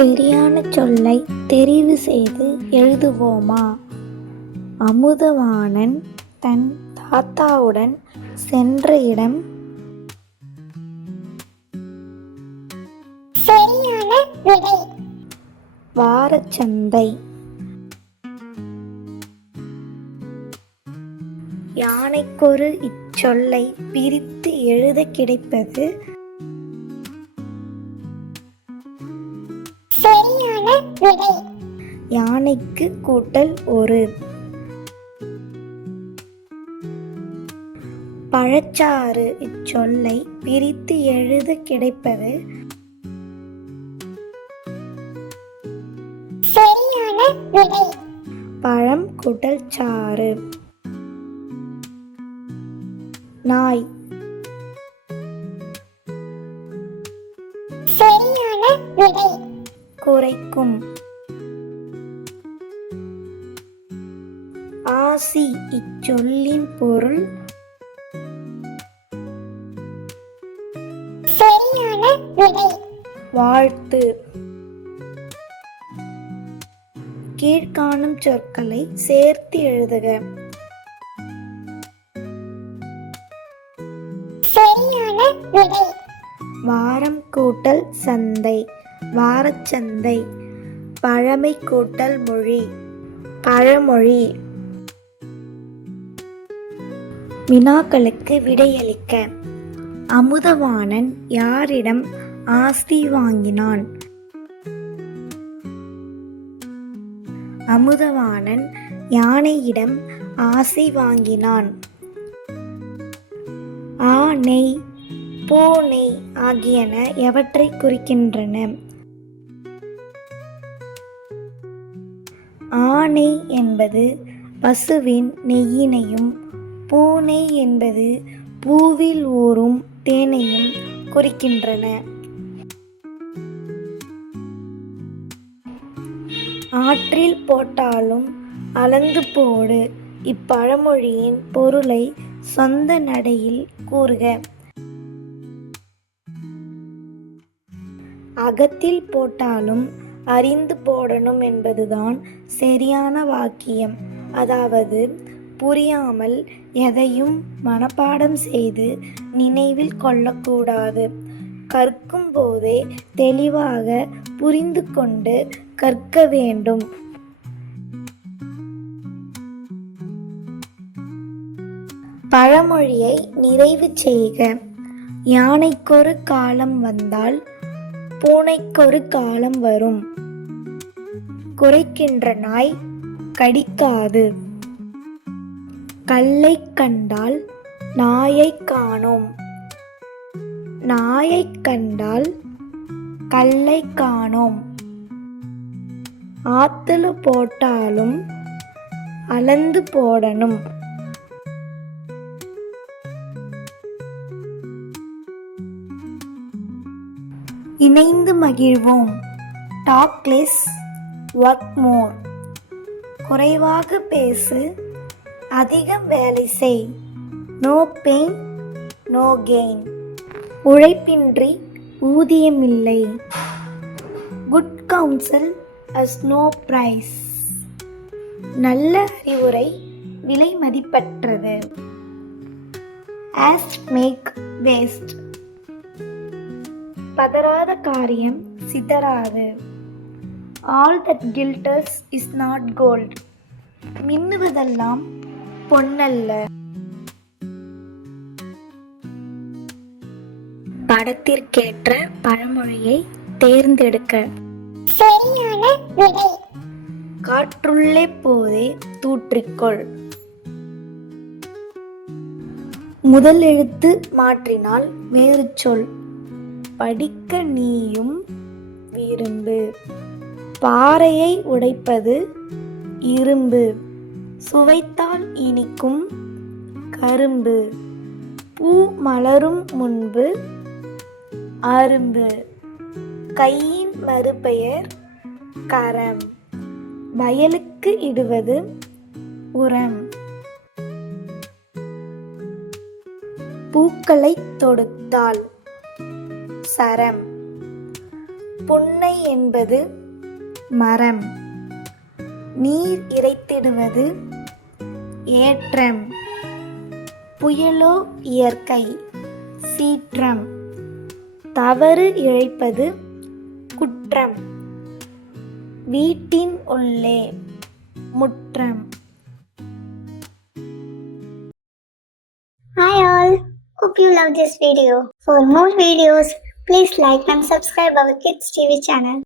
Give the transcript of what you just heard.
சரியான சொல்லை தெரிவு செய்து எழுதுவோமா? அமுதவாணன் தன் தாத்தாவுடன் சென்ற இடம். சரியான விடை வாரச்சந்தை. யானைக்கொரு இச்சொல்லை பிரித்து எழுத கிடைப்பது. சரியான விடை யானைக்கு கூட்டல் ஒரு. பழச்சாறு இச்சொல்லை பிரித்து எழுத கிடைப்பது. சரியான விடை பழம் கூட்டல் சாறு. நாய். சரியான விடை குறைக்கும். ஆசி இச்சொல்லின் பொருள். சரியான விடை வாழ்த்து. கீழ்காணும் சொற்களை சேர்த்து எழுதுக. சரியான விடை வாரம் கூட்டல் சந்தை வாரச்சந்தை. பழமை கூட்டல் மொழி பழமொழி. வினாக்களுக்கு விடையளிக்க. அமுதவாணன் யாரிடம் ஆஸ்தி வாங்கினான்? அமுதவாணன் யானையிடம் ஆசை வாங்கினான். ஆனை, பூனை ஆகியன எவற்றை குறிக்கின்றன? ஆனை என்பது பசுவின் நெய்யினையும், பூனை என்பது பூவில் ஊறும் தேனையும் குறிக்கின்றன. ஆற்றில் போட்டாலும் அளந்து போடு இப்பழமொழியின் பொருளை சொந்த நடையில் கூறுக. அகத்தில் போட்டாலும் அறிந்து போடணும் என்பதுதான் சரியான வாக்கியம். அதாவது புரியாமல் எதையும் மனப்பாடம் செய்து நினைவில் கொள்ளக்கூடாது. கற்கும் போதே தெளிவாக புரிந்து கொண்டு கற்க வேண்டும். பழமொழியை நிறைவு செய்க. யானைக்கொரு காலம் வந்தால் பூனைக்கொரு காலம் வரும். குரைக்கின்ற நாய் கடிக்காது. கல்லைக் கண்டால் நாயைக் காணோம். நாயைக் கண்டால் கல்லைக் காணோம். ஆத்துல போட்டாலும் அளந்து போடணும். இணைந்து மகிழ்வோம். Talk less, work more. குறைவாக பேசு, அதிகம் வேலை செய். No pain, no gain. உழைப்பின்றி ஊதியமில்லை. Good counsel as no price. நல்ல அறிவுரை விலை மதிப்பற்றது. Haste make waste. பதறாத காரியம் சிதறாது. All that glitters is not gold. மின்னுவதெல்லாம் பொன்னல்ல. படத்திற்கேற்ற பழமொழியை தேர்ந்தெடுக்க. சரியான விடை காற்றுள்ளே போதே தூற்றிக்கொள். முதல் எழுத்து மாற்றினால் வேறு சொல். படிக்க நீயும் விரும்பு. பாறையை உடைப்பது இரும்பு. சுவைத்தால் இனிக்கும் கரும்பு. பூ மலரும் முன்பு அரும்பு. கையின் மறுபெயர் கரம். வயலுக்கு இடுவது உரம். பூக்களை தொடுத்தால் சரம். புன்னை என்பது மரம். நீர் இறைத்திடுவது ஏற்றம். புயலோ இயற்கை சீற்றம். தவறு இழைப்பது குற்றம். வீட்டின் உள்ளே முற்றம். Hi all, hope you love this video. For more videos, please like and subscribe our Kids TV channel.